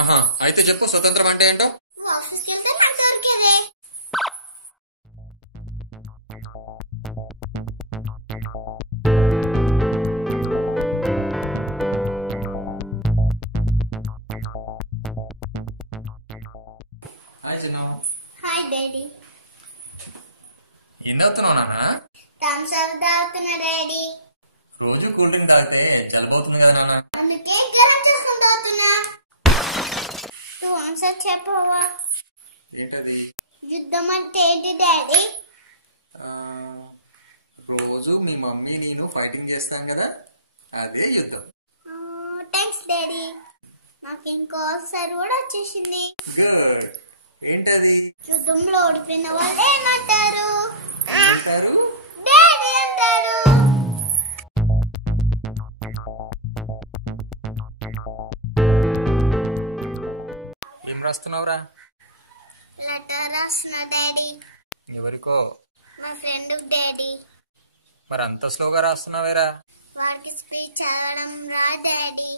ఆహా, అయితే చెప్పు స్వతంత్రం అంటే ఏంటో. Hi daddy. ఏం తాగుతున్నావు నాన్న? థమ్స్ అప్ తాగుతున్నా డాడీ. రోజు కూల్ డ్రింక్ తాగితే జలుబవుతుంది కదా నాన్న. అందుకే జలం చేసుకుని తాగుతున్నా. నువ్వు ఆన్సర్ చెప్పవా? ఏంటది? యుద్ధం అంటే ఏంటి డాడీ? రోజు మీ మమ్మీ నేను ఫైటింగ్ చేస్తాం కదా, అదే యుద్ధం. Thanks daddy. నాకు ఇంకోసారి కూడా వచ్చేసింది. గుడ్. ఏంటది? యుద్ధంలో ఓడిపోయిన వాళ్ళు ఏమంటారు? అంటారు డాడీ అంటారు. ఏం రాస్తున్నావురా? లెటర్ రాస్తున్నా డాడీ. ఎవరికో? మా ఫ్రెండ్ డాడీ. మరి అంత స్లోగా రాస్తున్నావేరా? వాడికి స్పీచ్ చదవడం రా డాడీ.